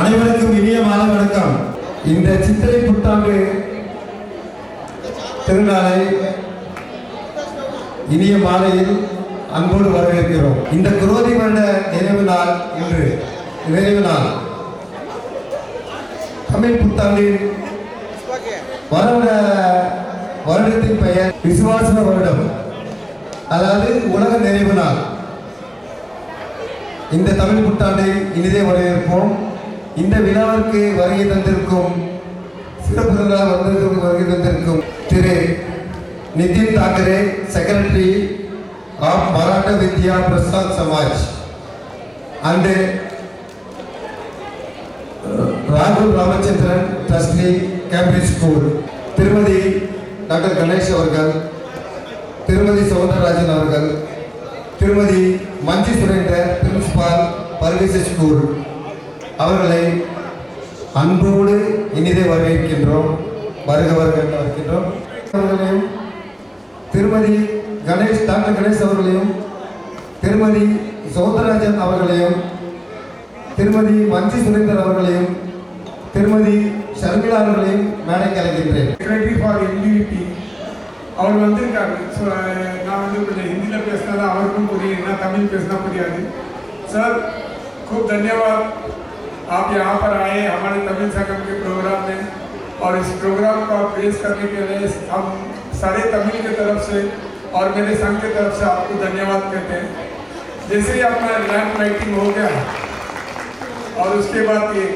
அனைவருக்கும் இனிய மாலை வணக்கம். இந்த சித்திரை புத்தாண்டு திருநாளை இனிய மாலையில் அன்போடு வரவேற்கிறோம். இந்த குரோதி வருட நிறைவு நாள் இன்று. நிறைவு நாள் தமிழ் புத்தாண்டின் வருடத்தின் பெயர் விசுவாச வருடம், அதாவது உலக நிறைவு நாள். இந்த தமிழ் புத்தாண்டை இனிதே வரவேற்போம். இந்த விழாவிற்கு வருகை தந்திருக்கும் சிறப்புகளாக வருகை தந்திருக்கும் Thiru Nitin Thackeray, secretary of Maratha Vidya Prasad Samaj, and ராகுல் Ramachandran, trustee Cambridge school, Thirumathi doctor Ganesh அவர்கள், திருமதி சௌந்தரராஜன் அவர்கள், திருமதி மஞ்சு சுரேந்தர், பிரின்சிபால் பர்வேஸ் ஸ்கூல் அவர்களை அன்போடு இனிதே வரவேற்கின்றோம். வருக வருகின்றோம். அவர்களையும் திருமதி கணேஷ், டாக்டர் கணேஷ் அவர்களையும், திருமதி சௌந்தரராஜன் அவர்களையும், திருமதி மஞ்சு சுரேந்தர் அவர்களையும், திருமதி ஷர்மிளா அவர்களையும் மேடைக்கு அழைக்கின்றேன். செக்ரட்டரி ஃபார் என்டிவிடி அவர் வந்திருக்காரு. ஸோ நான் கொஞ்சம் ஹிந்தியில் பேசினா தான் அவருக்கும் புரியும், என்ன தமிழ் பேசிना புரியாது. सर खूब धन्यवाद, आप यहाँ पर आए हमारे तमिल संगम के प्रोग्राम में, और इस प्रोग्राम को आप पेश करने के लिए हम सारे तमिल की तरफ से और मेरे संघ की तरफ से आपको धन्यवाद कहते हैं. जैसे ही अपना लैंड राइटिंग हो गया और उसके बाद ये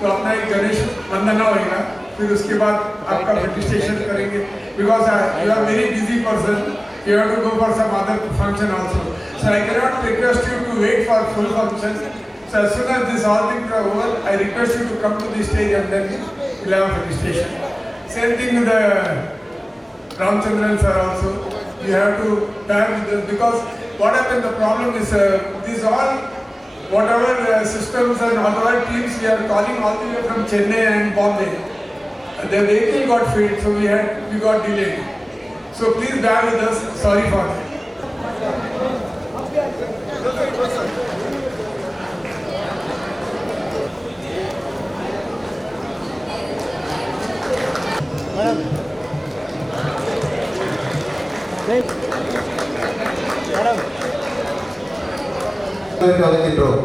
तो अपना एक गणेश वंदना होगा, फिर उसके बाद आपका रजिस्ट्रेशन करेंगे. Because you are very busy person, you have to go for some other function also. So I cannot request you to wait for full function. So as soon as this all things are over, I request you to come to the stage and then we'll have registration. Same thing with the Ramchandran sir also. You have to bear with this, because what happened, the problem is these all whatever systems and other teams we are calling all the way from Chennai and Bombay. The vehicle got failed, so we got delayed. So please bear with us. Sorry for that. அழைக்கின்றோம்.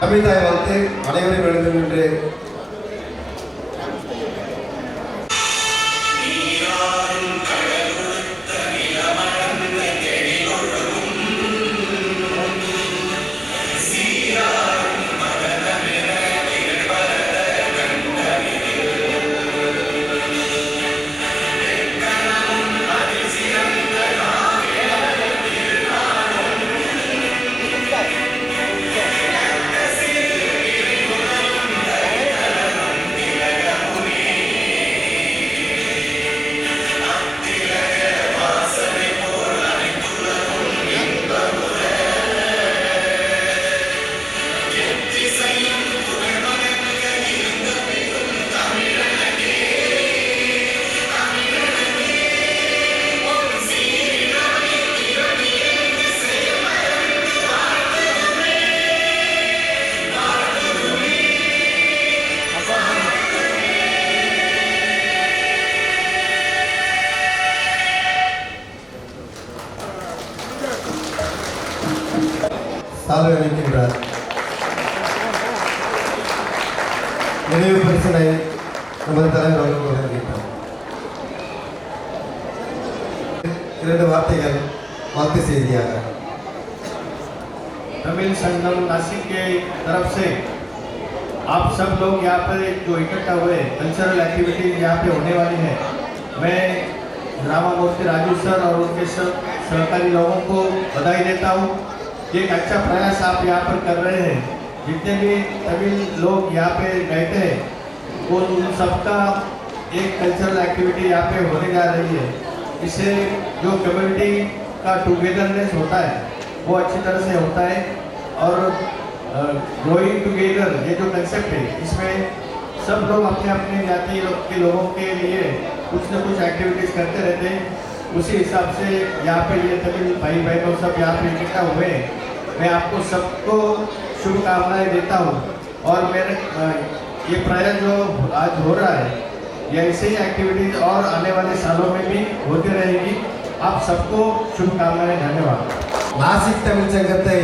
தமிழ்தாய் வாழ்த்து அனைவரும் எழுதும் என்று சால்வை அளிக்கின்றார். நினைவு பரிசனை நமது தலைவர் அவர்கள் வழங்குகின்றார். 2 வார்த்தைகள் வாழ்த்து செய்தியாக. तमिल संगम नासिक के तरफ से आप सब लोग यहाँ पर जो इकट्ठा हुए, कल्चरल एक्टिविटीज यहाँ पे होने वाली है. मैं रामामूर्ति राजू सर और उनके सहकारी लोगों को बधाई देता हूँ. एक अच्छा प्रयास आप यहाँ पर कर रहे हैं. जितने भी तमिल लोग यहाँ पे बैठे हैं वो उन सबका एक कल्चरल एक्टिविटी यहाँ पे होने जा रही है. इससे जो कम्युनिटी का टुगेदरनेस होता है वो अच्छी तरह से होता है. और ग्रोइंग टुगेदर ये जो कंसेप्ट है, इसमें सब लोग अपने अपने जाति के लोगों के लिए कुछ न कुछ एक्टिविटीज़ करते रहते हैं। उसी हिसाब से यहाँ पे ये तमिल भाई बहनों सब यहाँ पे इकट्ठा हुए हैं। मैं आपको सबको शुभकामनाएं देता हूँ और मेरे ये प्रयास जो आज हो रहा है ये ऐसे ही एक्टिविटीज़ और आने वाले सालों में भी होती रहेगी। आप सबको शुभकामनाएं। धन्यवाद। நாசிக் தமிழ் சங்கத்தை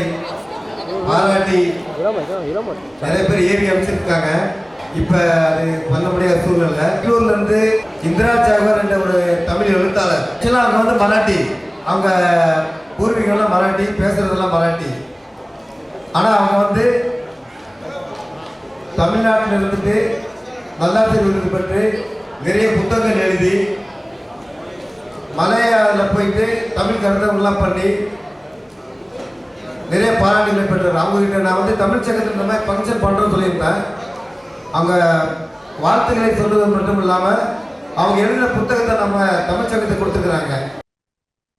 பாராட்டி நிறைய பேர் ஏறி அமைச்சிருக்காங்க. இப்போ அது பண்ண முடியாத சூழ்நிலை. பெங்களூர்லேருந்து இந்திரா ஜாகர் என்ற ஒரு தமிழ் எழுத்தாளர். ஆக்சுவலாக அவங்க வந்து மராட்டி, அவங்க பூர்வீகம்லாம் மராட்டி, பேசுகிறதெல்லாம் மராட்டி. ஆனால் அவங்க வந்து தமிழ்நாட்டில் இருந்துட்டு நல்லாசிரியர் விருது பெற்று நிறைய புத்தகங்கள் எழுதி மலையாளத்தில் போயிட்டு தமிழ் கருத்தவங்களாம் பண்ணி நிறைய பாராட்டுகளை பெற்றார். அவங்ககிட்ட நான் வந்து தமிழ் சங்கத்தில் இந்த மாதிரி ஃபங்க்ஷன் பண்ணுறோன்னு சொல்லியிருந்தேன். அவங்க வாழ்த்துக்களை சொல்றது மட்டும் இல்லாமல் அவங்க எழுதின புத்தகத்தை நம்ம தமிழ் சங்கத்தை கொடுத்துருக்குறாங்க.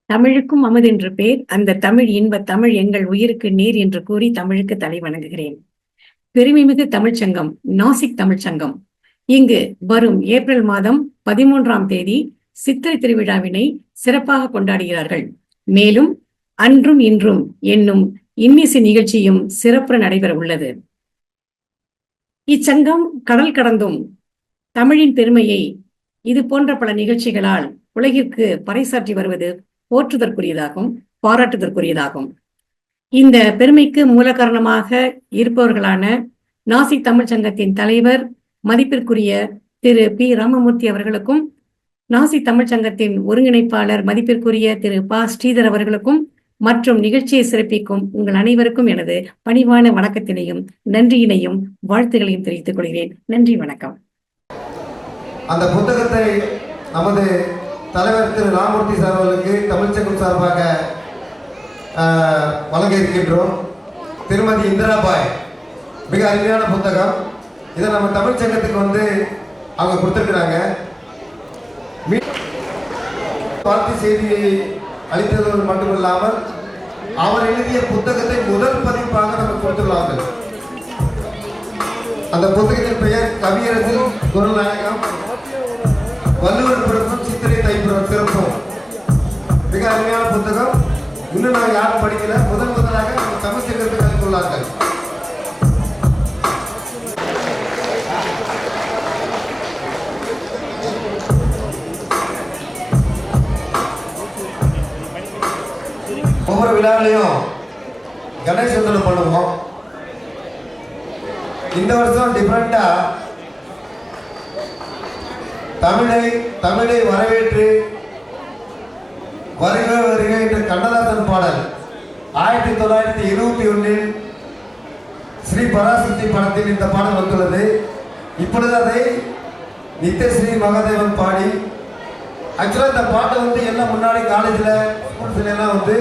தமிழுக்கும் அமுது என்று பேர், அந்த தமிழ் இன்ப தமிழ் எங்கள் உயிருக்கு நீர் என்று கூறி தமிழுக்கு தலை வணங்குகிறேன். பெருமைமிகு தமிழ்ச்சங்கம் நாசிக் தமிழ்ச்சங்கம் இங்கு வரும் ஏப்ரல் மாதம் 13ஆம் தேதி சித்திரை திருவிழாவினை சிறப்பாக கொண்டாடுகிறார்கள். மேலும் அன்றும் இன்றும் என்னும் இன்னிசை நிகழ்ச்சியும் சிறப்புற நடைபெற உள்ளது. இச்சங்கம் கடல் கடந்தும் தமிழின் பெருமையை இது போன்ற பல நிகழ்ச்சிகளால் உலகிற்கு பறைசாற்றி வருவது போற்றுதற்குரியதாகும், பாராட்டுதற்குரியதாகும். இந்த பெருமைக்கு மூல காரணமாக இருப்பவர்களான நாசிக் தமிழ் சங்கத்தின் தலைவர் மதிப்பிற்குரிய திரு பி ராமமூர்த்தி அவர்களுக்கும், நாசிக் தமிழ் சங்கத்தின் ஒருங்கிணைப்பாளர் மதிப்பிற்குரிய திரு ப ஸ்ரீதர் அவர்களுக்கும் மற்றும் நிகழ்ச்சியை சிறப்பிக்கும் உங்கள் அனைவருக்கும் எனது பணிவான வணக்கத்தினையும் நன்றியினையும் வாழ்த்துகளையும் தெரிவித்துக் கொள்கிறேன். நன்றி, வணக்கம். அந்த புத்தகத்தை நமது தலைவர் திரு ராமமூர்த்தி சார் அவர்களுக்கு தமிழ்ச்சங்கம் சார்பாக வழங்க இருக்கின்றோம். திருமதி இந்திராபாய், மிக அருமையான புத்தகம். இதை நம்ம தமிழ்ச்சங்கத்துக்கு வந்து அவங்க கொடுத்துருக்குறாங்க. வாழ்த்து செய்தியை அளித்தது மட்டுமில்லாமல் அவர் எழுதிய புத்தகத்தை முதல் பதிப்பாக நமக்கு கொடுத்துள்ளார்கள். அந்த புத்தகத்தின் பெயர் கவியரசு குரல் நாயகம், வள்ளுவர் பிறப்பும் சித்திரை தைப்புறம் சிறப்பும். மிக அருமையான புத்தகம். இன்னும் நான் யாரும் படிக்கல, முதலாக நம்ம தமிழ் சங்கத்தை கற்றுக்கொள்ளார்கள். ஒவ்வொரு விழாவிலையும் கணேஷ் சந்தனம் பண்ணுவோம். இந்த வருஷம் டிஃப்ரெண்டா தமிழை வரவேற்று வருக வருக என்ற கண்ணதாசன் பாடல் 1921 ஸ்ரீ பராசக்தி படத்தில் இந்த பாடல் வந்துள்ளது. இப்பொழுது அதை நித்யஸ்ரீ மகாதேவன் பாடி, ஆக்சுவலாக இந்த பாட்டை வந்து எல்லாம் முன்னாடி காலேஜில் ஸ்கூல்ஸ்ல எல்லாம் வந்து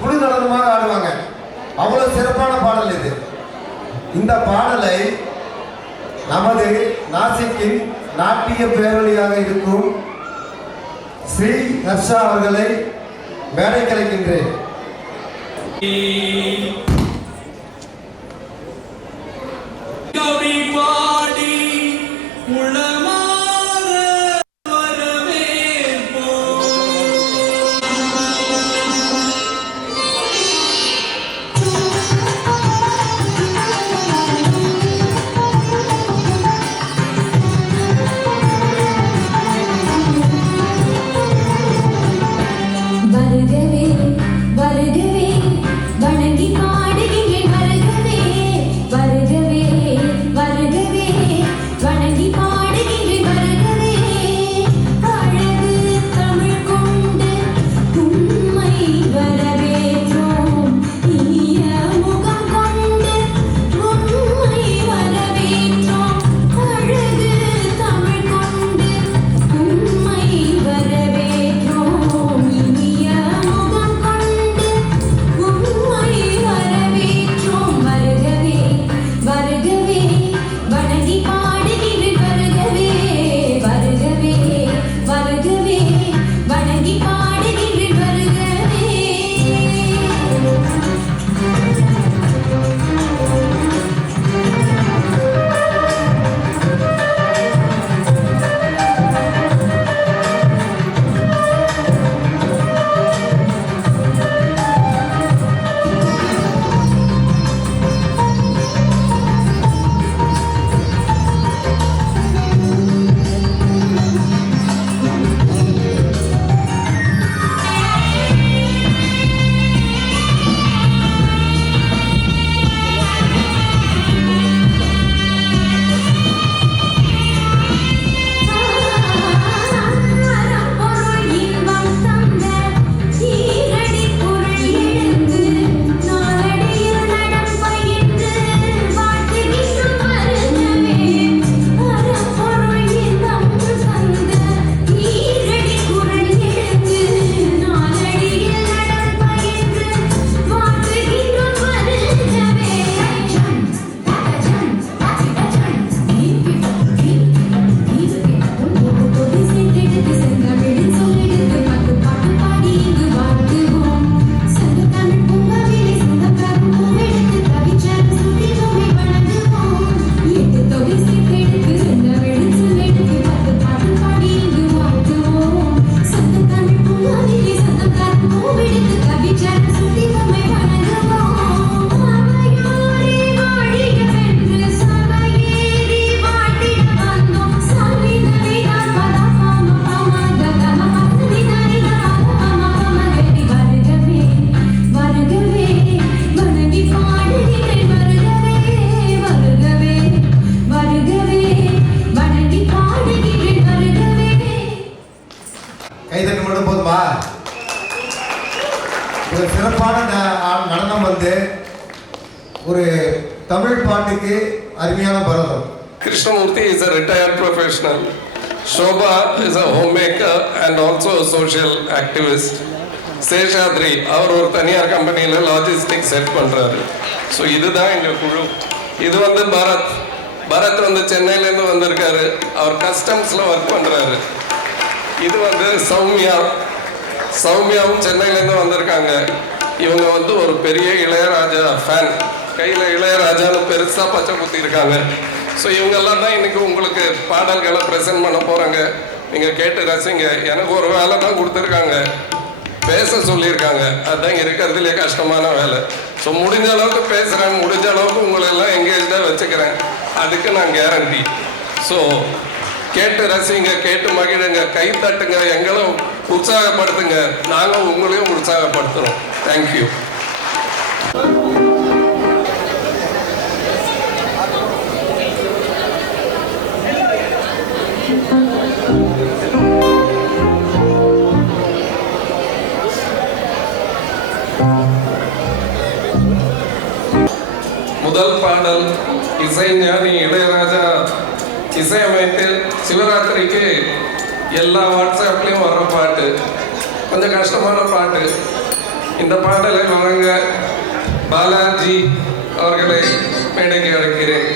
குழு நடனமாக ஆடுவாங்க. அவ்வளோ சிறப்பான பாடல் இது. இந்த பாடலை நமது நாசிக்கின் நாட்டிய பேரொழியாக இருக்கும் ஸ்ரீ ஹர்ஷா அவர்களை மேடை கலைக்கின்றேன். வணங்கி பாடுகிறேன் வருகவே வருகவே வருகவே கைதட்டு மட்டும் போதுமா? ஒரு சிறப்பான நடனம் வந்து ஒரு தமிழ் பாட்டுக்கு அருமையான பரதம். Krishnamurthy is a retired professional. Shobha is a homemaker and also a social activist. Seshadri அவர் ஒரு தனியார் கம்பெனியில் லாஜிஸ்டிக் செட் பண்ணுறாரு. ஸோ இதுதான் எங்கள் குழு. இது வந்து பரத் வந்து சென்னையிலேருந்து வந்திருக்காரு. அவர் கஸ்டம்ஸில் ஒர்க் பண்ணுறாரு. இது வந்து சௌமியாவும் சென்னையிலேருந்து வந்திருக்காங்க. இவங்க வந்து ஒரு பெரிய இளையராஜா ஃபேன். கையில் இளையராஜான்னு பெருசாக பச்சை குத்திருக்காங்க. ஸோ இவங்கெல்லாம் தான் இன்னைக்கு உங்களுக்கு பாடல்களை ப்ரெசென்ட் பண்ண போகிறாங்க. நீங்கள் கேட்டு ரசிங்க. எனக்கு ஒரு வேலை தான் கொடுத்துருக்காங்க, பேச சொல்லியிருக்காங்க. அதுதான் இருக்கிறதுலே கஷ்டமான வேலை. ஸோ முடிஞ்ச அளவுக்கு பேசுகிறேன், முடிஞ்ச அளவுக்கு உங்களெல்லாம் எங்கேஜாக வச்சுக்கிறேன். அதுக்கு நான் கேரண்டி. ஸோ கேட்டு ரசிங்க, கேட்டு மகிழுங்க, கை தட்டுங்க, எங்களை உற்சாகப்படுத்துங்க. நாங்கள் உங்களையும் உற்சாகப்படுத்துகிறோம். தேங்க்யூ. முதல் பாடல் இசைஞானி இளையராஜா இசையமைத்து சிவராத்திரிக்கு எல்லா வாட்ஸ்அப்லேயும் வர்ற பாட்டு. கொஞ்சம் கஷ்டமான பாட்டு. இந்த பாடலை வழங்க பாலாஜி அவர்களை மேடைக்கு அழைக்கிறேன்.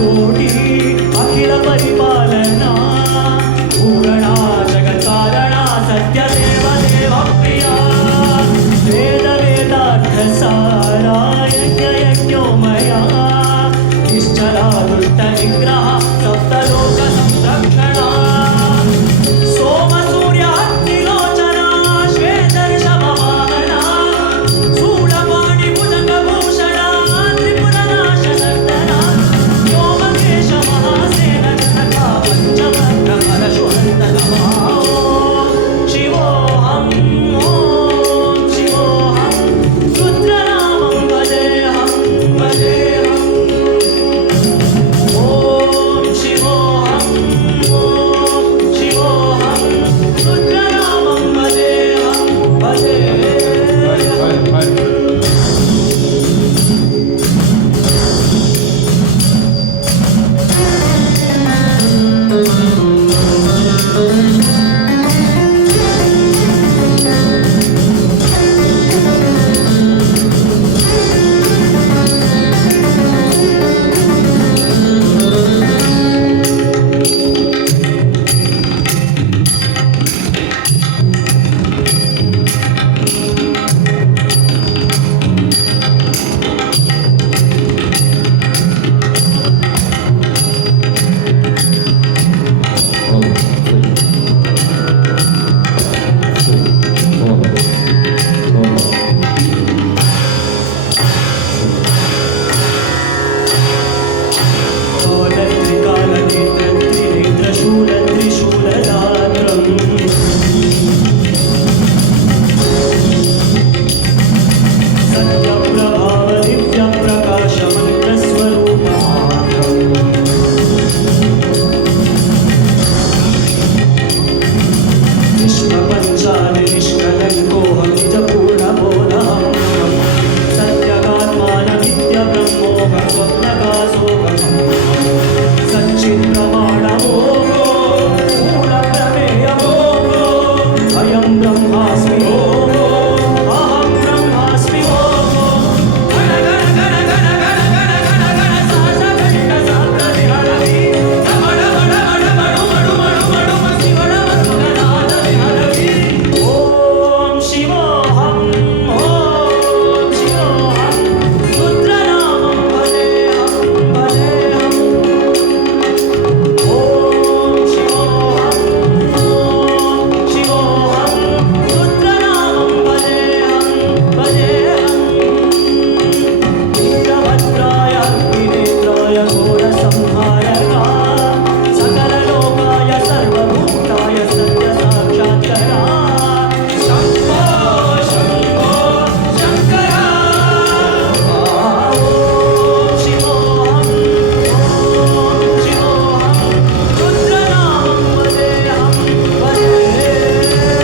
कोटि अखिल परिपालना पूरणा जगत्कारणा सत्यदेव देव प्रिया वेद वेदार्थ सारा यज्ञ यज्ञोमया निश्चला दुष्ट निग्रह सप्तलोक संरक्षणा सोम सूर्य अग्निलोचना श्वेत ऋषभ वाहना शूलपाणि भुजंग भूषणा त्रिपुर नाश नर्तना व्योमकेश विश्वपञ्चानि निष्कलङ्कोऽहं निजपूर्णबोधम् सत्यगात्मानमित्यब्रह्मोऽहं स्वप्नकासोऽहम् सच्चित्प्रमाणमोहो मूलप्रमेयमोहो अयं ब्रह्मास्मि ओहो अहं ब्रह्मास्मि ओहो गण गण गण गण गण गण गण गण सा सा गणित सा प्रतिहरति रमण मण मण मणु मणु मणु मणु मसि मण मसुगनाद विहरति ॐ शिवोऽहं रुद्रनामं भजेऽहं भजेऽहम् ॐ शिवोऽहं रुद्रनामं भजेऽहं भजेऽहम् वीरभद्राय अग्निनेत्राय घोरसंहारका सकललोकाय सर्वभूताय सत्यसाक्षात्करा शम्भो शम्भो शङ्करा ॐ शिवोऽहं रुद्रनामं भजेऽहं भजेऽहम्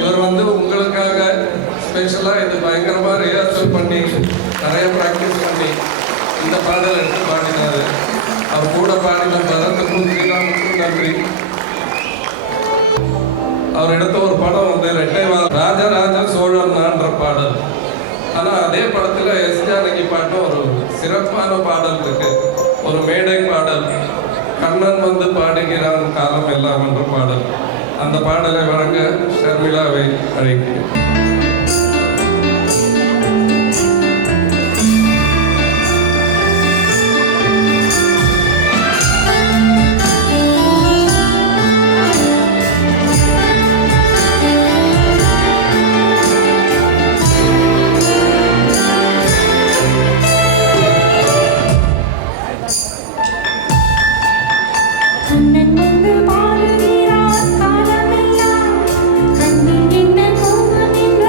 இவர் வந்து உங்களுக்காக ஸ்பெஷலாக இது பயங்கரமாக ரிஹர்சல் பண்ணி நிறைய ப்ராக்டிஸ் பண்ணி இந்த பாடல் எடுத்து பாடினார். அவர் கூட பாடின பரத்துக்கும் ஸ்ரீராமுக்கும் நன்றி. அவர் எடுத்த ஒரு படம் வந்து ராஜராஜ சோழன்ன்ற பாடல். ஆனால் அதே படத்தில் எஸ் ஜானகி பாட்டு ஒரு சிறப்பான பாடல் இருக்கு. ஒரு மேடை பாடல், கண்ணன் வந்து பாடுகிறான் காலம் எல்லாம் என்ற பாடல். அந்த பாடலை வழங்க ஷர்மிளாவை அழைக்கிறேன். கண்ணன் வந்து பாடுகிறான் காலமெல்லாம் கண்ணில் என்ன கோபம் என்ற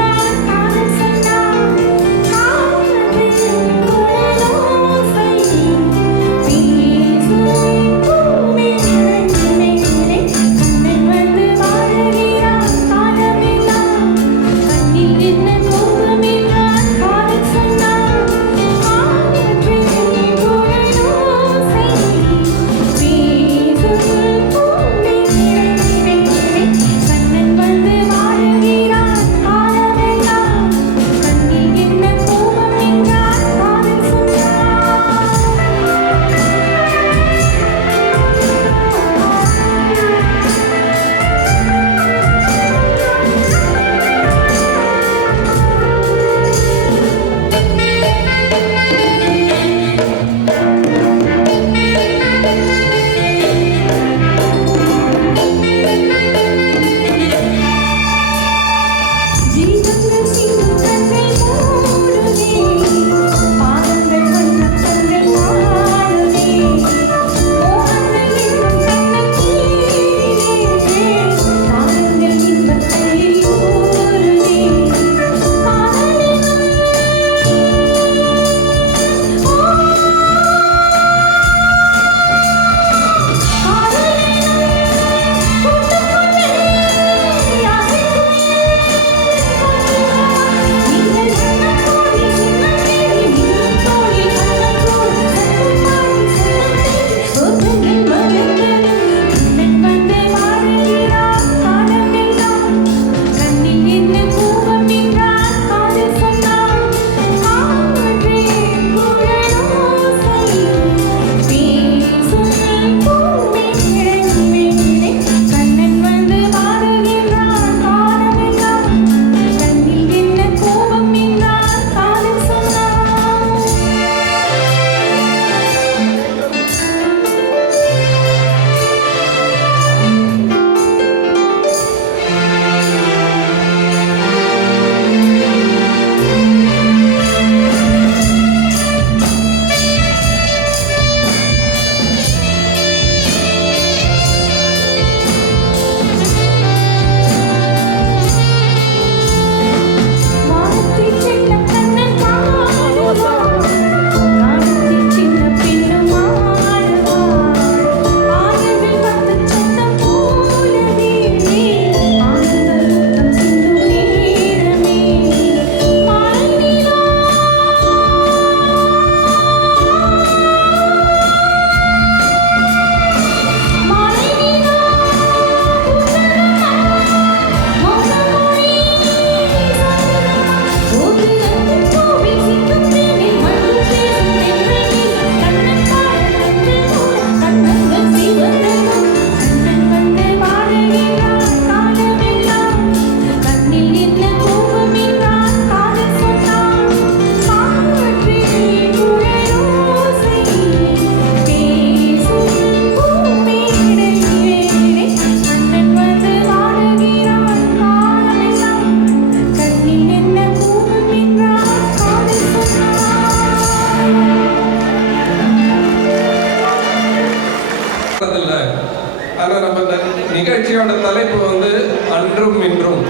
நிகழ்ச்சியோட தலைப்பு வந்து அன்றும் இன்றும்.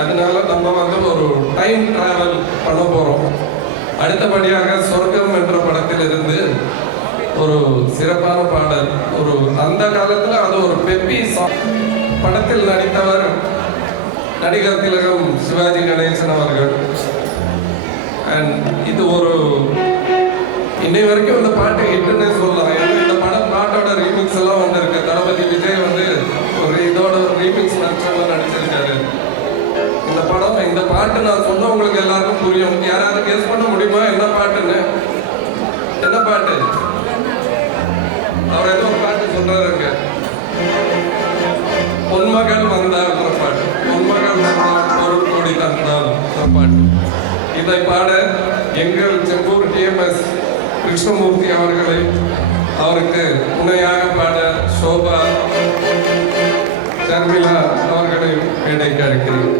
அதனால நம்ம வந்து ஒரு டைம் டிராவல் பண்ண போகிறோம். அடுத்தபடியாக சொர்க்கம் என்ற படத்திலிருந்து ஒரு சிறப்பான பாடல். ஒரு அந்த காலத்தில் அது ஒரு பெப்பி சாங். படத்தில் நடித்தவர் நடிகர் திலகம் சிவாஜி கணேசன் அவர்கள். அண்ட் இது ஒரு இன்னை வரைக்கும் இந்த பாட்டு ஹிட்டுன்னே சொல்லலாம். ஏன்னா இந்த பாட்டோட ரீமிக்ஸ் எல்லாம் வந்திருக்கு. தளபதி விஜய் வந்து ஒரு இதோட ரீமிக்ஸ் நடிச்செல்லாம் நடிச்சிருக்காரு. இந்த பாட்டு நான் சொன்ன உங்களுக்கு எல்லாருக்கும் புரியும். யாராவது கெஸ் பண்ண முடியுமா என்ன பாட்டுன்னு? என்ன பாட்டு? அவர் ஏதோ ஒரு பாட்டு சொல்றாருங்க. பொன்மகள் வந்தால் பாட்டு. பொன்மகள் வந்தால் ஒரு கோடி தந்தால் பாட்டு. இதை பாட எங்கள் செம்பூர் டிஎம்எஸ் கிருஷ்ணமூர்த்தி அவர்களை அவருக்கு துணையாக பாட சோபா ஷர்மிளா அவர்களை மேடைக்கு அழைக்கிறேன்.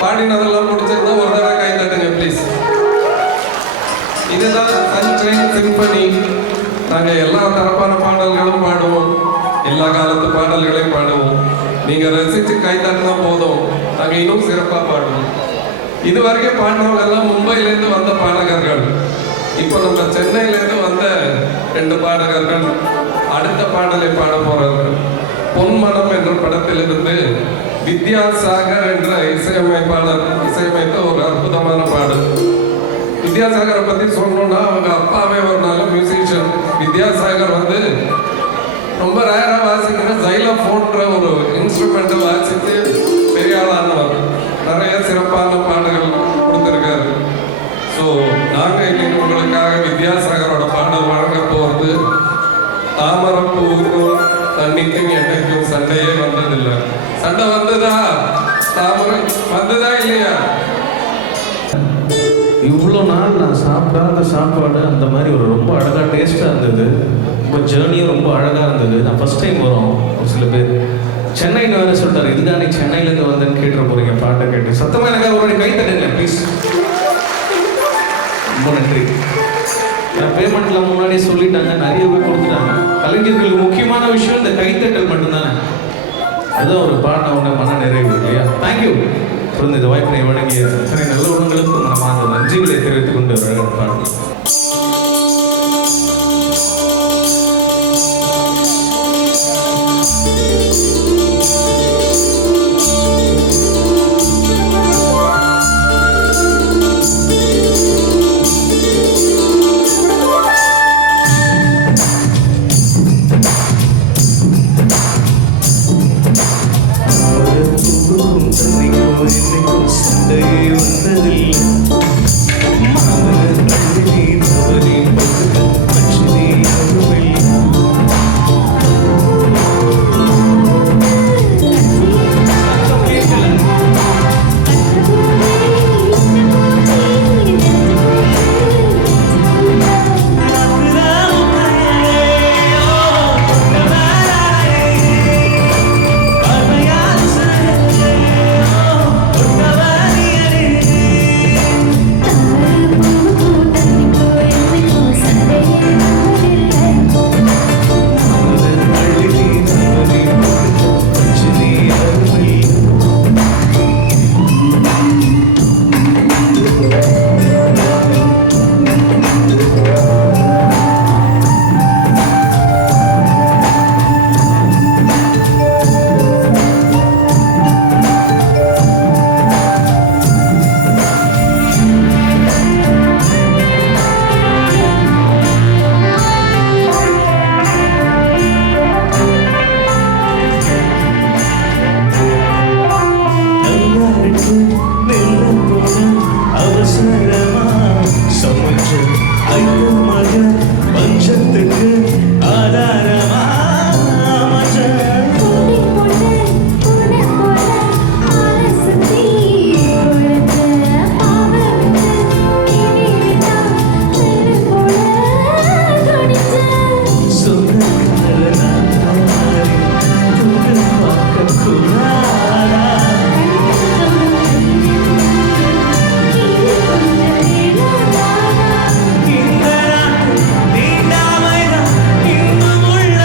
பாடினதெல்லாம் முடிச்சிருந்தா ஒரு தடவை கை தட்டுங்க ப்ளீஸ். இதுதான் சன்ஷைன் சிம்பனி நாங்கள் எல்லா தரப்பான பாடல்களும் பாடுவோம், எல்லா காலத்து பாடல்களையும் பாடுவோம். நீங்கள் ரசித்து கை தட்டினா போதும், நாங்கள் இன்னும் சிறப்பாக பாடுவோம். இது வரைக்கும் பாடினவங்க எல்லாம் மும்பையிலேருந்து வந்த பாடகர்கள். இப்போ நம்ம சென்னையிலேருந்து வந்த 2 பாடகர்கள் அடுத்த பாடலை பாட போறார்கள். பொன்மனம் என்ற படத்திலிருந்து வித்யாசாகர் என்ற இசையமைப்பாளர் இசையமைத்த ஒரு அற்புதமான பாடல். வித்யாசாகரை பற்றி சொல்லணும்னா அவங்க அப்பாவே ஒரு நல்ல மியூசிஷியன். வித்யாசாகர் வந்து ரொம்ப ரேராக வாசிக்கிற ஜைலோஃபோன்ற ஒரு இன்ஸ்ட்ருமெண்டல் வாசித்து பெரிய ஆளானவர். நிறைய சிறப்பான பாடல்கள் கொடுத்துருக்காரு. ஸோ நாங்கள் இன்னைக்கு உங்களுக்காக வித்யாசாகரோட பாடல் வழங்க போகிறது தாமரப்பூவுக்கும் தண்ணிக்கும் என்னைக்கும் சண்டையே வந்ததில்லை. சண்டை வந்ததா? தாமரை வந்ததா இல்லையா? இவ்வளோ நாள் நான் சாப்பிடாத சாப்பாடு அந்த மாதிரி ஒரு ரொம்ப அழகாக டேஸ்ட்டாக இருந்தது. ரொம்ப ஜேர்னியும் ரொம்ப அழகாக இருந்தது. நான் ஃபஸ்ட் டைம் வரோம். ஒரு சில பேர் சென்னைன்னு வேறு சொல்லிட்டாரு, இதுதான் நீ சென்னையிலேருந்து வந்தேன்னு கேட்டுற போகிறீங்க பாட்டை கேட்டு. சத்தமாக எனக்காக ஒரு கை தட்டுங்க ப்ளீஸ். ரொம்ப நன்றி. நான் பேமெண்ட்லாம் முன்னாடியே சொல்லிட்டாங்க, நிறைய பேர் கொடுத்துட்டாங்க. கலைஞர்களுக்கு முக்கியமான விஷயம் இந்த கைத்தட்டல் மட்டும்தானே. அதுதான் ஒரு பாடின உடனே மன நிறைவு இல்லையா? தேங்க்யூ. தொடர்ந்து இந்த வாய்ப்பினை வழங்கிய அத்தனை நல்ல உள்ளங்களுக்கும் நம்ம அந்த நன்றிகளை தெரிவித்துக் கொண்டு அழகான பாடல். இந்த நாட்டு நீண்டாமைதான் இன்னும் உள்ள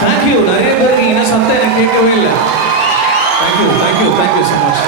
தேங்க்யூ. நிறைய பேர் இருக்கீங்கன்னா சத்தம் எனக்கு கேட்கவே இல்லை. Thank you thank you thank you so much.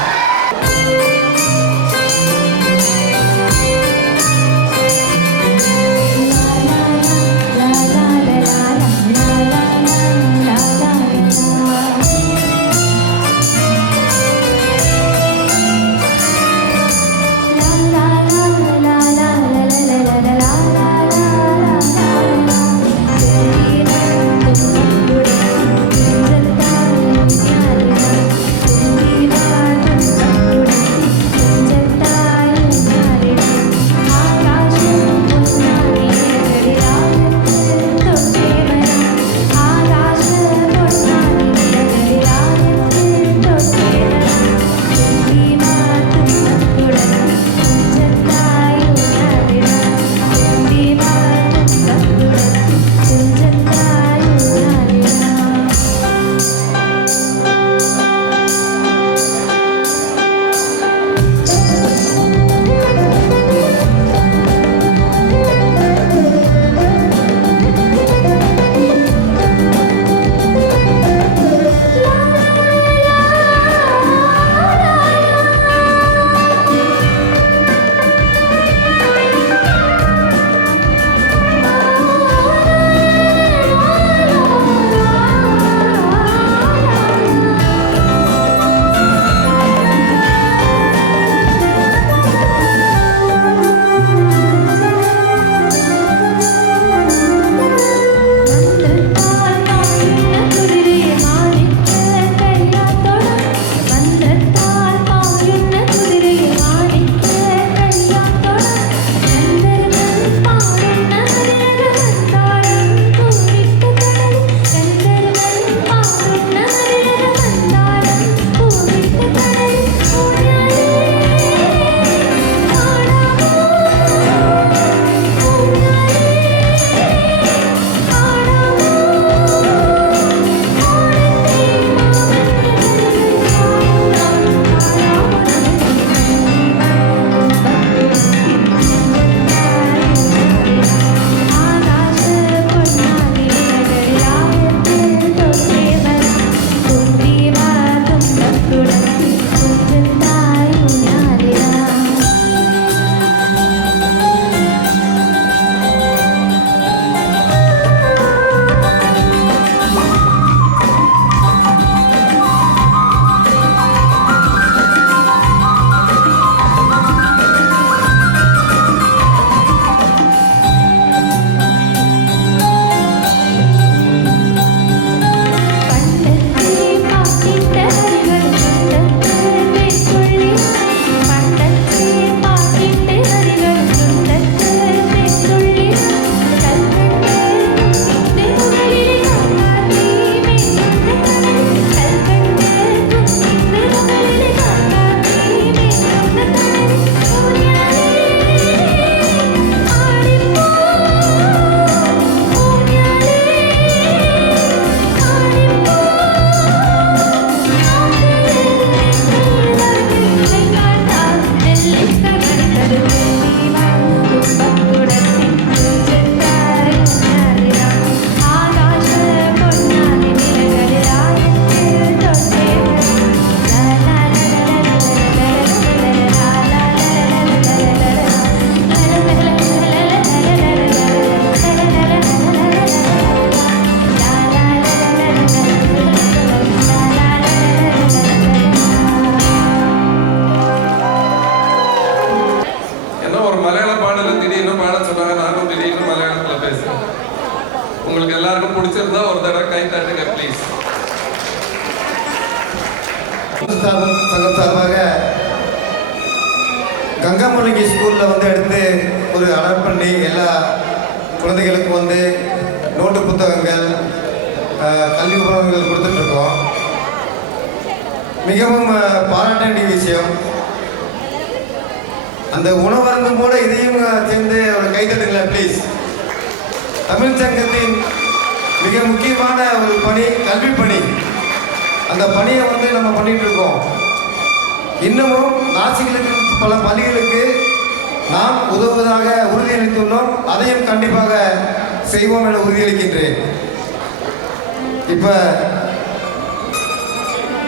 உங்களுக்கு எல்லாருக்கும் பிடிச்சிருந்தா ஒரு தடவை கை தட்டுங்க ப்ளீஸ். சங்கம் சார்பாக கங்காமுலங்கி ஸ்கூலில் வந்து எடுத்து ஒரு அடாப்ட் பண்ணி எல்லா குழந்தைகளுக்கும் வந்து நோட்டு புத்தகங்கள் கல்வி உபகரணங்கள் கொடுத்துட்ருக்கோம். மிகவும் பாராட்ட வேண்டிய விஷயம். அந்த உணவருந்தும் கூட இதையும் சேர்ந்து ஒரு கைதட்டுங்களேன் ப்ளீஸ். தமிழ் சங்கத்தின் மிக முக்கியமான ஒரு பணி கல்வி பணி. அந்த பணியை வந்து நம்ம பண்ணிட்டு இருக்கோம். இன்னமும் நாசிகளுக்கு பல பள்ளிகளுக்கு நாம் உதவுவதாக உறுதியளித்துள்ளோம். அதையும் கண்டிப்பாக செய்வோம் என உறுதியளிக்கின்றேன். இப்போ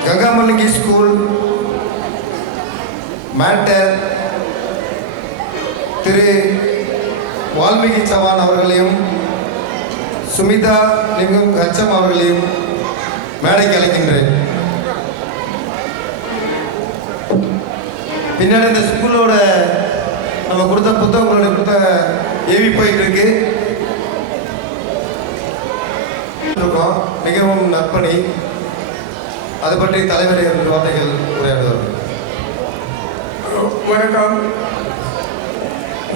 கங்காமல்லிகி ஸ்கூல் மேட்டர் திரு வால்மீகி சவான் அவர்களையும் சுமிதா லிங்கம் ஹச்சம் அவர்களையும் மேடைக்கு அழைக்கின்றேன். பின்னாடி இந்த ஸ்கூலோட நம்ம கொடுத்த புத்தகங்களோட கொடுத்த ஏவி போயிட்டு இருக்கு. மிகவும் நற்பணி. அது பற்றி தலைவரை 2 வார்த்தைகள் உரையாடுவார்கள். வணக்கம்.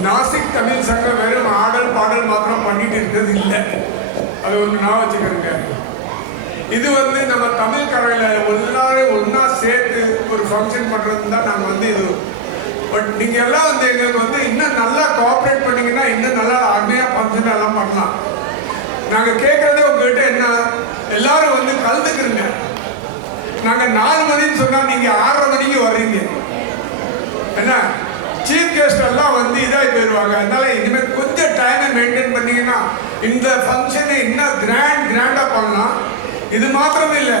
நாசிக் தமிழ் சங்கம் வெறும் ஆடல் பாடல் மாத்திரம் பண்ணிட்டு இருக்கிறது இல்லை. அது ஒன்று நான் வச்சுக்கிறேங்க. இது நம்ம தமிழ் கரையில் எல்லாரும் ஒன்றா சேர்த்து ஒரு ஃபங்க்ஷன் பண்ணுறது தான் நாங்கள் இது. பட் நீங்கள் எல்லாம் எங்களுக்கு இன்னும் நல்லா கோஆப்ரேட் பண்ணிங்கன்னா இன்னும் நல்லா அருமையாக ஃபங்க்ஷன் எல்லாம் பண்ணலாம். நாங்கள் கேட்குறதே உங்ககிட்ட என்ன, எல்லாரும் கலந்துக்கிறீங்க. நாங்கள் 4 மணின்னு சொன்னால் நீங்கள் 6:30 மணிக்கு வர்றீங்க. என்ன சீஃப் கெஸ்ட் எல்லாம் இதாகி போயிடுவாங்க. அதனால இனிமேல் கொஞ்சம் டைமை மெயின்டைன் பண்ணீங்கன்னா இந்த ஃபங்க்ஷனை இன்னும் கிராண்டாக பண்ணலாம். இது மாத்திரம் இல்லை,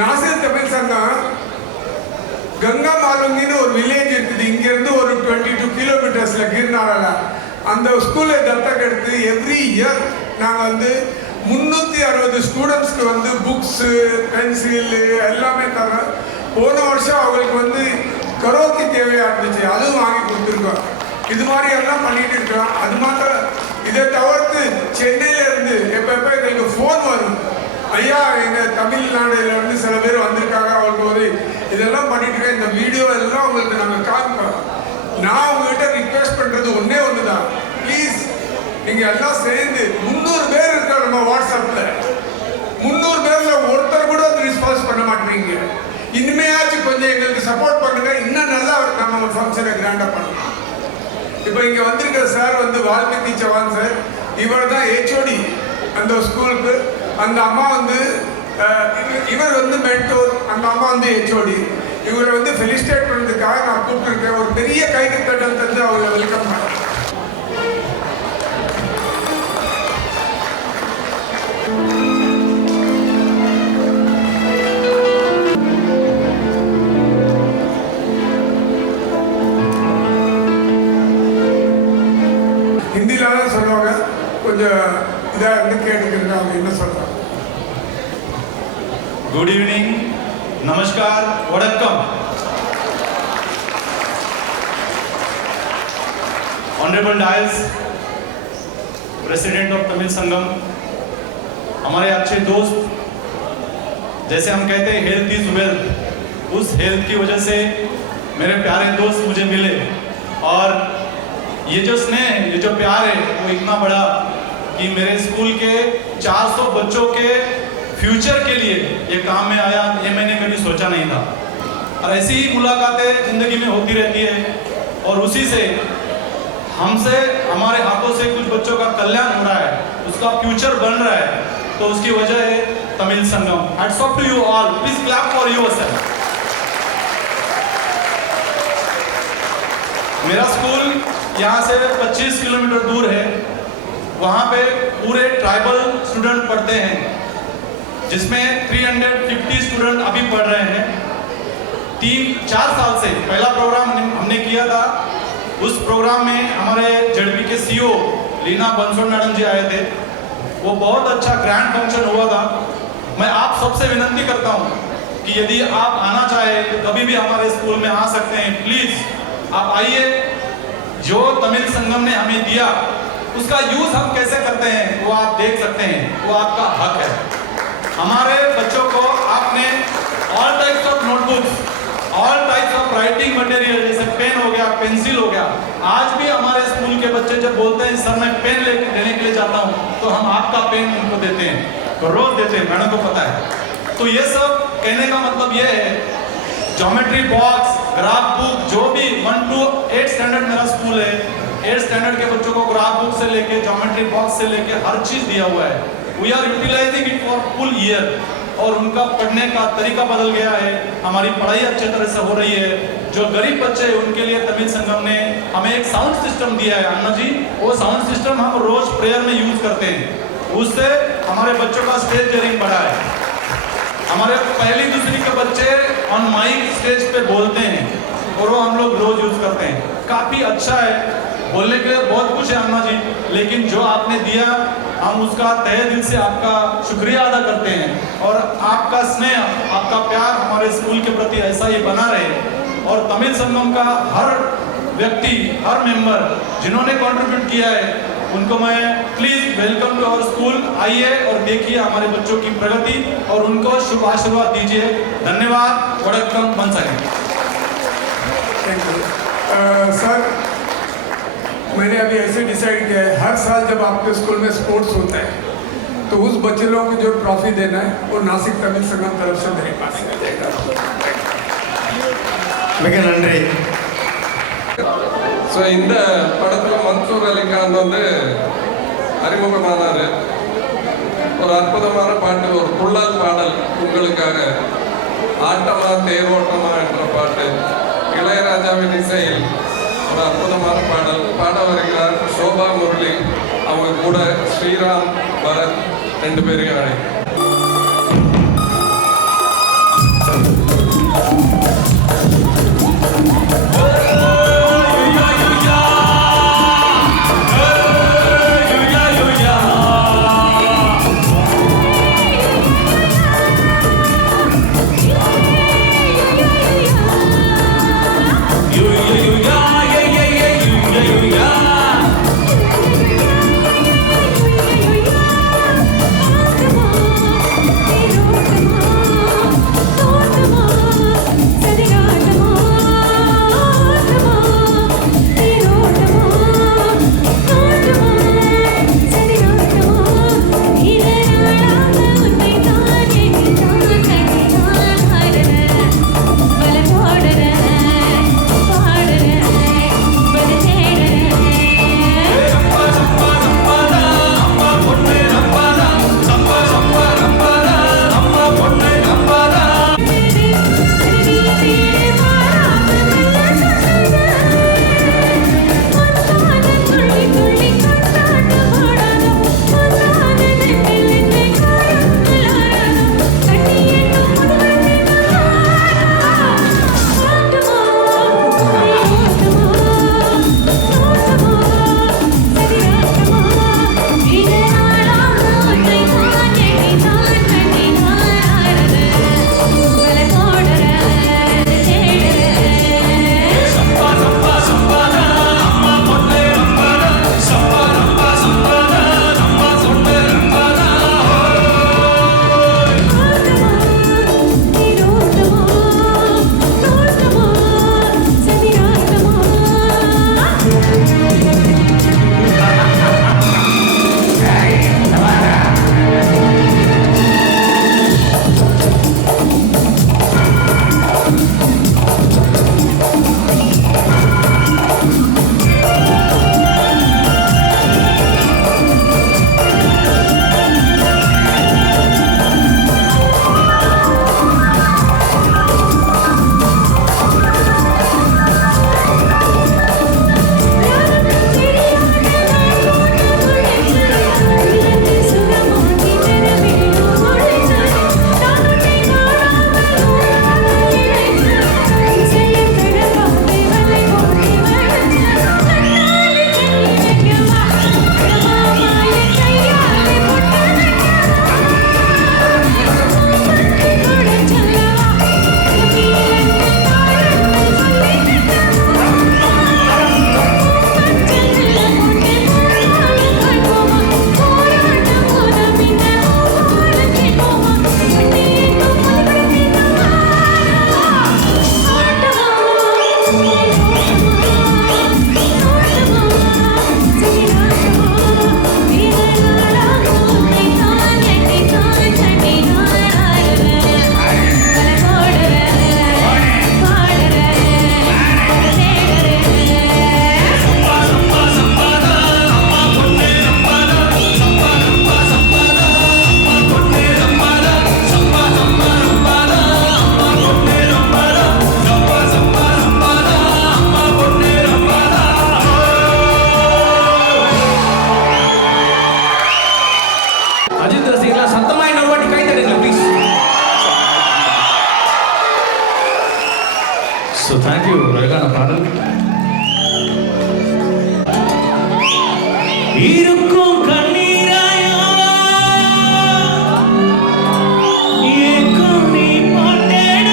நாசிக் தமிழ் சங்கம் கங்கா மாலுங்கின்னு ஒரு வில்லேஜ் இருக்குது. இங்கேருந்து ஒரு 22 கிலோமீட்டர்ஸில் கிர்னாரில் அந்த ஸ்கூலை தத்தக்கெடுத்து எவ்ரி இயர் நாங்கள் 360 ஸ்டூடெண்ட்ஸ்க்கு புக்ஸு பென்சிலு எல்லாமே தரோம். போன வருஷம் அவங்களுக்கு கரோக்கி தேவையாக இருந்துச்சு, அதுவும் வாங்கி கொடுத்துருக்கோம். இது மாதிரி எல்லாம் பண்ணிட்டு இருக்கோம். அது மாத்திரம் இதை தவிர்த்து சென்னையிலேருந்து எப்போ எங்களுக்கு ஃபோன் வரும், ஐயா எங்கள் தமிழ்நாடுலேருந்து சில பேர் வந்திருக்காங்க, அவங்களுக்கு இதெல்லாம் பண்ணிட்டு இருக்கேன், இந்த வீடியோ எல்லாம் உங்களுக்கு நாங்கள் காமிப்போம். நான் உங்ககிட்ட ரிக்வெஸ்ட் பண்ணுறது ஒன்று தான், ப்ளீஸ் நீங்கள் எல்லாம் சேர்ந்து 300 பேர் இருக்கா நம்ம வாட்ஸ்அப்பில். 300 பேரில் ஒருத்தர் கூட ரெஸ்பான்ஸ் பண்ண மாட்டேறீங்க. இனிமையாச்சும் கொஞ்சம் எங்களுக்கு சப்போர்ட் பண்ணுங்க, இன்னும் நல்லா நம்ம ஃபங்க்ஷனை கிராண்டாக பண்ணலாம். இப்போ இங்கே வந்திருக்கிற சார் வால்மீகி சவான் சார், இவர் தான் ஹெச்ஓடி அந்த ஸ்கூலுக்கு. அந்த அம்மா இவர் மென்டோர், அந்த அம்மா ஹெச்ஓடி. இவரை ஃபெலிசிட்டேட் பண்ணுறதுக்காக நான் கூப்பிட்டுருக்கேன். ஒரு பெரிய கைத்தட்டல் தந்து அவங்களை வெல்கம் பண்ணேன். ஹிந்தியில சொல்லுவாங்க, கொஞ்சம் இதாக கேட்டுக்கிறேன் அவங்க என்ன சொல்றாங்க. गुड इवनिंग, नमस्कार, वड़क्कम. Honourable dais, president of Tamil Sangam, हमारे अच्छे दोस्त, जैसे हम कहते हैं हेल्थ इज वेल्थ, उस हेल्थ की वजह से मेरे प्यारे दोस्त मुझे मिले और ये जो स्नेह, ये जो प्यार है वो इतना बड़ा कि मेरे स्कूल के 400 बच्चों के फ्यूचर के लिए ये काम में आया, ये मैंने कभी सोचा नहीं था. और ऐसी ही मुलाकातें ज़िंदगी में होती रहती है और उसी से हमसे, हमारे हाथों से कुछ बच्चों का कल्याण हो रहा है, उसका फ्यूचर बन रहा है, तो उसकी वजह है Tamil Sangam. Hats off to you all, please clap for yourself. मेरा स्कूल यहाँ से 25 किलोमीटर दूर है. वहाँ पे पूरे ट्राइबल स्टूडेंट पढ़ते हैं, जिसमें 350 स्टूडेंट अभी पढ़ रहे हैं. 3-4 साल से पहला प्रोग्राम हमने किया था. उस प्रोग्राम में हमारे जेडपी के सीईओ लीना बंसोड़ मैडम जी आए थे. वो बहुत अच्छा ग्रैंड फंक्शन हुआ था. मैं आप सबसे विनती करता हूँ कि यदि आप आना चाहे तो कभी भी हमारे स्कूल में आ सकते हैं. प्लीज़ आप आइए. जो तमिल संगम ने हमें दिया उसका यूज़ हम कैसे करते हैं वो आप देख सकते हैं, वो आपका हक है. हमारे बच्चों को आपने all types of notebooks, all types of writing material, जैसे पेन हो गया, पेंसिल हो गया. आज भी हमारे स्कूल के बच्चे जब बोलते हैं सर मैं पेन लेने के लिए जाता हूँ, तो हम आपका पेन उनको देते हैं, तो रोज देते हैं, मैडम को पता है. तो ये सब कहने का मतलब ये है, ज्योमेट्री बॉक्स, ग्राफ बुक, जो भी 1 to 8 स्टैंडर्ड मेरा स्कूल है, 8 स्टैंडर्ड के बच्चों को ग्राफ बुक से लेके ज्योमेट्री बॉक्स से लेके हर चीज़ दिया हुआ है. We are utilising it for full year. और उनका पढ़ने का तरीका बदल गया है, हमारी पढ़ाई अच्छे तरह से हो रही है. जो गरीब बच्चे हैं उनके लिए तमिल संगम ने हमें एक साउंड सिस्टम दिया है अन्ना जी. वो साउंड सिस्टम हम रोज प्रेयर में यूज करते हैं, उससे हमारे बच्चों का स्टेज डेयरिंग बढ़ा है. हमारे पहली दूसरी के बच्चे ऑन माइक स्टेज पे बोलते हैं और वो हम लोग रोज यूज करते हैं। काफी अच्छा है, बोलने के लिए बहुत कुछ है अन्ना जी, लेकिन जो आपने दिया हम उसका तहे दिल से आपका शुक्रिया अदा करते हैं। और आपका स्नेह, आपका प्यार हमारे स्कूल के प्रति ऐसा ही बना रहे। और तमिल संगम का हर व्यक्ति, हर मेंबर जिन्होंने कंट्रीब्यूट किया है, उनको मैं please welcome to our school, आइए और देखिए हमारे बच्चों की प्रगति और उनको शुभ आशीर्वाद दीजिए। धन्यवाद। वड़क्कम once again. Thank you sir. मैंने अभी ऐसे डिसाइड किया है, हर साल जब आपके स्कूल में स्पोर्ट्स होता है तो उस बच्चे लोगों को जो ट्रॉफी देना है वो नासिक तमिल संगम तरफ से मेरे पास आ जाएगा। மிக நன்றி. ஸோ இந்த படத்தில் மன்சூர் அலிகான் வந்து அறிமுகமானார். ஒரு அற்புதமான பாட்டு, ஒரு துள்ளல் பாடல் உங்களுக்காக, ஆட்டமா தேரோட்டமா என்ற பாட்டு, இளையராஜாவின் இசையில் ஒரு அற்புதமான பாடல். பாட வருகிறார் சோபா முரளி, அவங்க கூட ஸ்ரீராம் பரத் 2 பேரையும் அழைக்கிறேன். Come on. தேங்க்யூ. அழகான பாடல். இருக்கும் கண்ணீராயோ ஏக்கம் நீ போட்டேன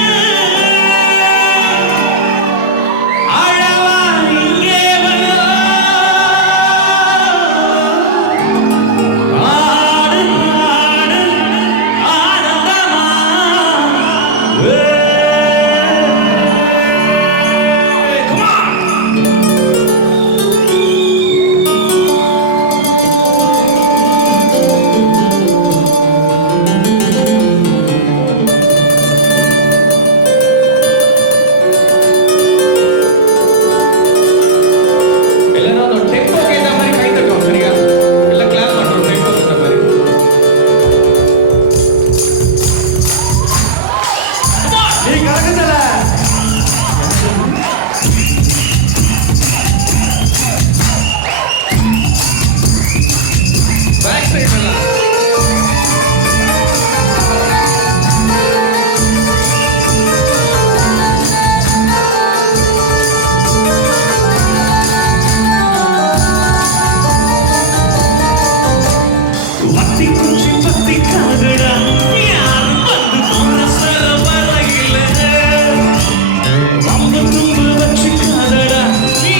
அழவா இங்கே வந்தோ ஆடு ஆடு ஆனந்தமா come on. எல்லாரும் அந்த டெம்போக்கு ஏத்த மாதிரி கை தட்டுவோம். சரியா? எல்லாம் கிளாப் பண்றோம் டெம்போக்கு ஏத்த மாதிரி. நீ கலக்கச்சல. பேக் சைடு எல்லாம். வத்தி குச்சி பத்தி காதடா யார் வந்து போன சரவரையில வம்பு தும்பு வச்சு காதடா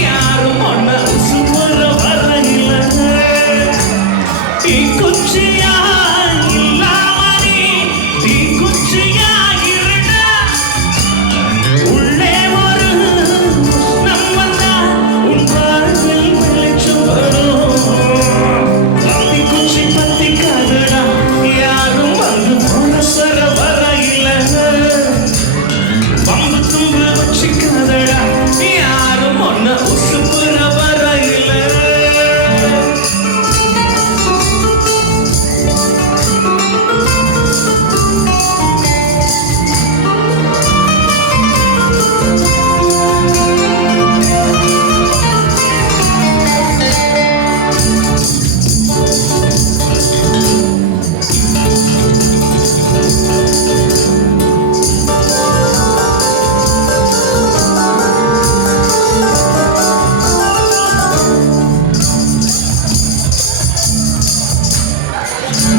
யாரும் ஒன்ன சுமர வரையில தீ குச்சியா இல்லாமணி தீ குச்சியா இருடா உள்ளே ஒரு நம்ம தான் உன் பார்வையில் வெளிச்சம் வரும் பத்தி குச்சி பத்தி காதடா யாரும் வந்து போன சர வரையில பம்பு தும்பு வச்சு காதடா யாரும் ஒன்ன உசுப்புற வரையில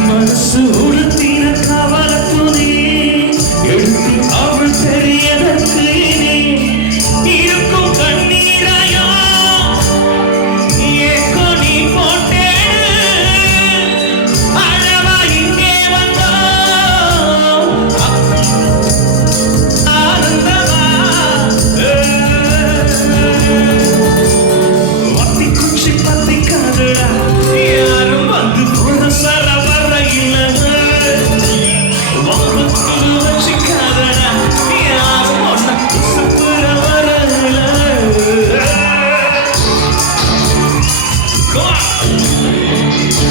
மனசு உறுத்தின கவல துணி எடுத்து அவள் தெரியதற்கு இருக்கும் கண்ணீராயோ ஏக்கோ நீ போட்டேன் அழவா இங்கே வந்தோ ஆனந்தமா வத்தி குச்சி பத்தி காதடா யாரும் வந்து போன சர வரையில வம்பு தும்பு வச்சு காதடா யாரும் ஒன்ன சுப்புற வரையில Come on.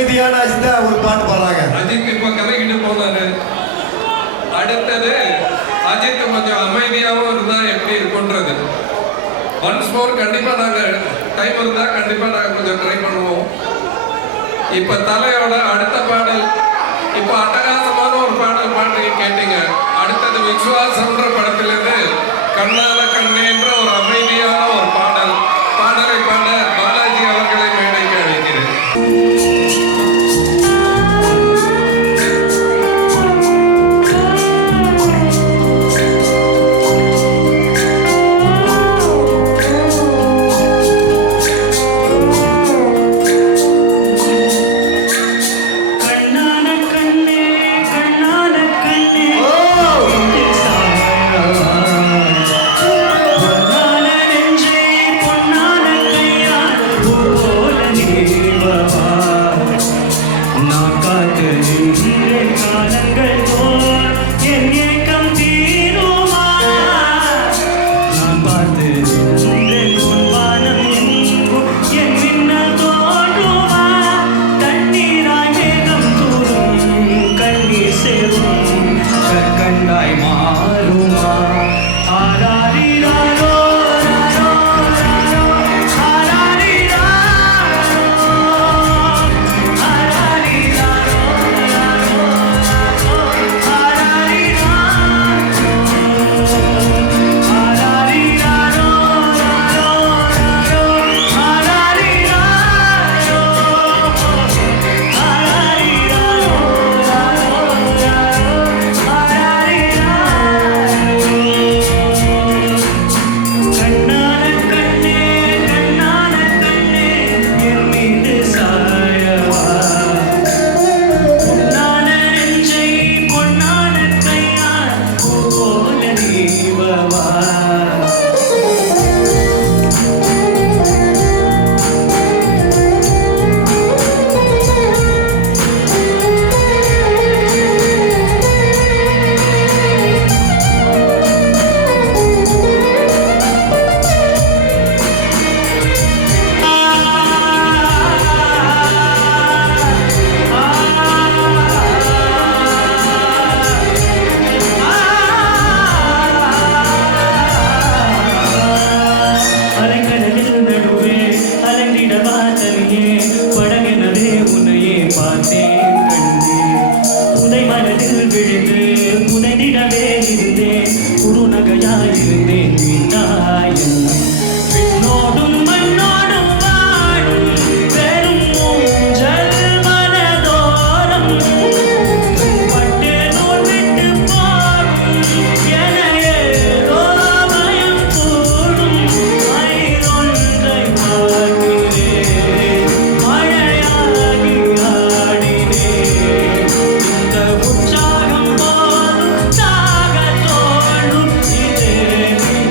அமைதியான அஜிதா ஒரு பாட்டு பாடுறாங்க. அஜித் இப்ப கலக்கிட்டு போனாரு. அடுத்தது அஜித் கொஞ்சம் அமைதியாகவும் இருந்தா எப்படி இருக்கும்ன்றது. ஒன்ஸ் மோர் கண்டிப்பா நாங்க டைம் இருந்தா கண்டிப்பா நாங்க கொஞ்சம் ட்ரை பண்ணுவோம். இப்ப தலையோட அடுத்த பாடல் இப்ப அட்டகாசமான ஒரு பாடல் பாடுறீங்க கேட்டீங்க. அடுத்தது விஸ்வாசம்ன்ற படத்திலிருந்து கண்ணால கண்ணேன்ற ஒரு அமைதியான ஒரு பாடலை பாட பாலாஜி அவர்களை மேடைக்கு அழைக்கிறேன். கண்ணான கண்ணே கண்ணான கண்ணே பொன்னான நெஞ்சே பொன்னான கையால் போல நீவவா நான் காத்து நின்றேன் காலங்கள் போல் என் ஏக்கம் தீருமா நான் பார்த்து நின்றேன் வானம் எங்கும் என் மின்னல் தோன்றுமா தண்ணீராய் மேகம் தூரும் கண்ணீர் சேரும் கற்கண்டாய் மாறுமா ஆராரிராரோ ராரோ ராரோ ஆராரிராரோ ஆராரிராரோ ராரோ ராரோ ஆராரிராரோ ஆராரிராரோ ராரோ ராரோ ஆராரிராரோ கண்ணான கண்ணே கண்ணான கண்ணே என் மீது சாயவா பொன்னான நெஞ்சை பொன்னான கையால் போல நீவவா அலைக்கடலில் நடுவே அலைந்திடவா தனியே படகெனவே உன்னையே பார்த்தேன் கண்டேன் புதை மனதில் விழுந்து புதைந்திடவே இருந்தேன் குறுநகையாயிருந்தேன் வீண்டாயன் விண்ணோடும் மண்ணோடும் வாழும் பெரும் ஊஞ்சல் மனதோரம் பட்டு நூல் விட்டு போகும் என ஏதோ பயம் கூடும் மயிரொன்றை பார்க்கிறேன் மழையாகி ஆடினேன் இந்த உற்சாகம் போதும் தாக தோணும் இதே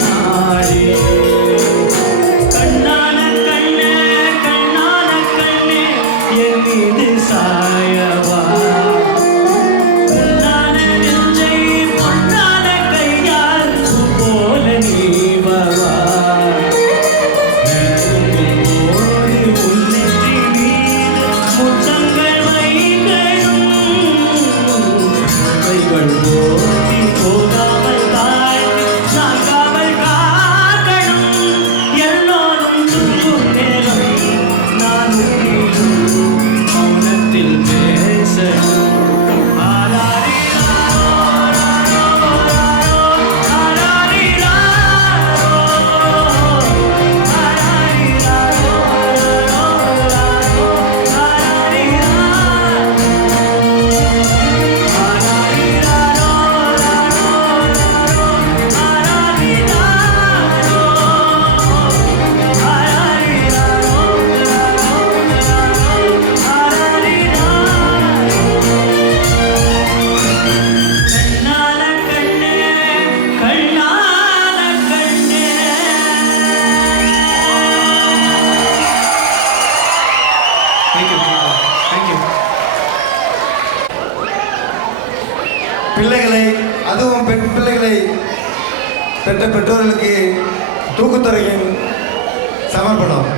நாடி கண்ணான கண்ணே கண்ணான கண்ணே என் மீது சாயவா பொன்னான நெஞ்சை பொன்னான கையால் போல நீவவா நெருங்கும்போது உன் நெற்றி மீது முத்தங்கள் வைக்கணும் கைகள் போற்றி போகாமல் தாழ்த்தி நான் காவல் காக்கணும் எல்லோரும் துன்பும் நேரம் நான் உன்னிலும் மௌனத்தில் பேசணும் ஆராரிராரோ ராரோ ராரோ ஆராரிராரோ ஆராரிராரோ ராரோ ராரோ கண்ணான கண்ணே கண்ணான கண்ணே தேங்க்யூ. பிள்ளைகளை, அதுவும் பெண் பிள்ளைகளை பெற்ற பெற்றோர்களுக்கு தூக்குத்துறையின் சமர்ப்பணம்.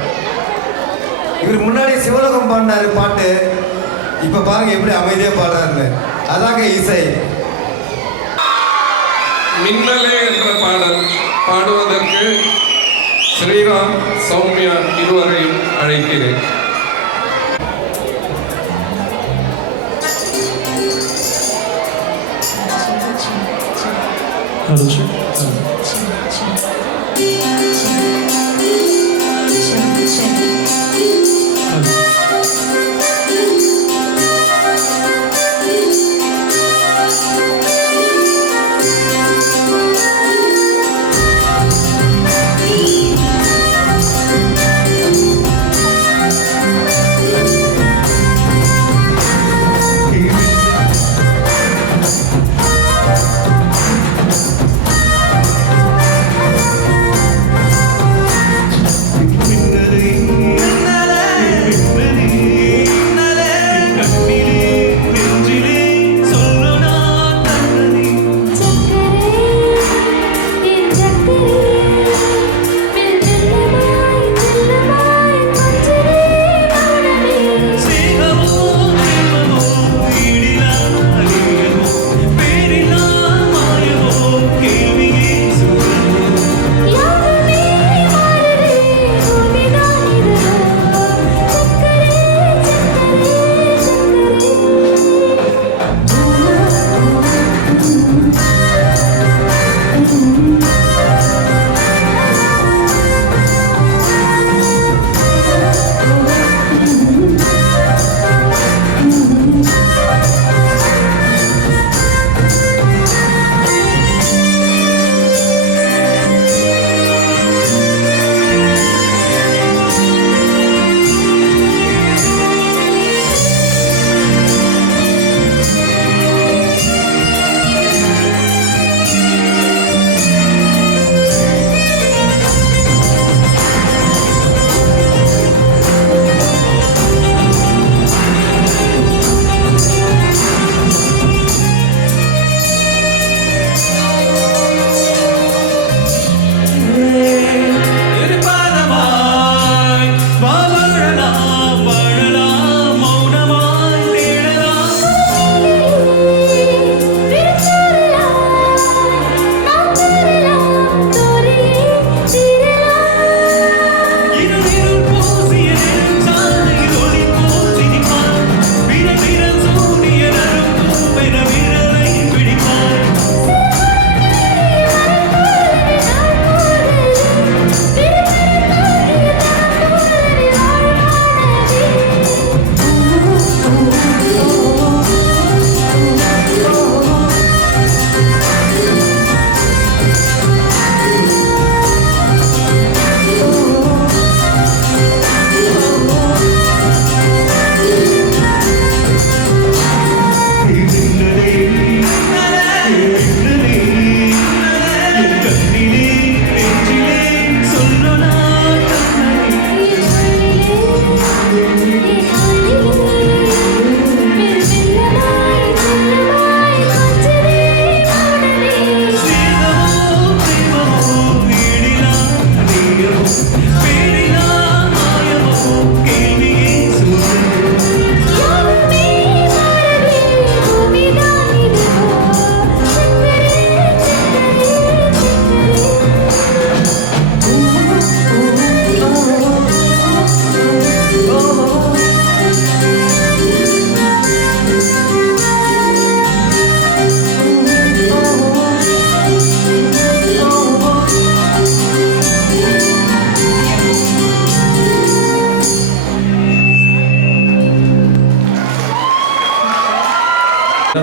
இவர் முன்னாடி சிவலோகம் பாடினாரு பாட்டு. இப்ப பாருங்க எப்படி அமைதியா பாடுறாருன்னு. அதாங்க இசை. மின்னலே என்ற பாடல் பாடுவதற்கு ஸ்ரீராம், சௌமியா இருவரையும் அழைக்கிறேன்.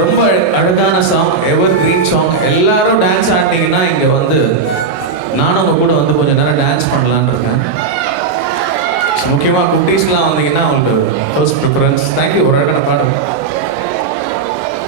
ரொம்ப அழகான சாங், எவர் கிரீன் சாங். எல்லாரும் டான்ஸ் ஆடினீங்கன்னா இங்கே வந்து நானும் உங்க கூட வந்து கொஞ்சம் நேரம் டான்ஸ் பண்ணலான்னு இருக்கேன். முக்கியமாக குட்டீஸ்லாம் வந்தீங்கன்னா அவங்களுக்கு ஃபர்ஸ்ட் ப்ரிஃபரன்ஸ். தேங்க்யூ. ஒரு அழகான பாடம்.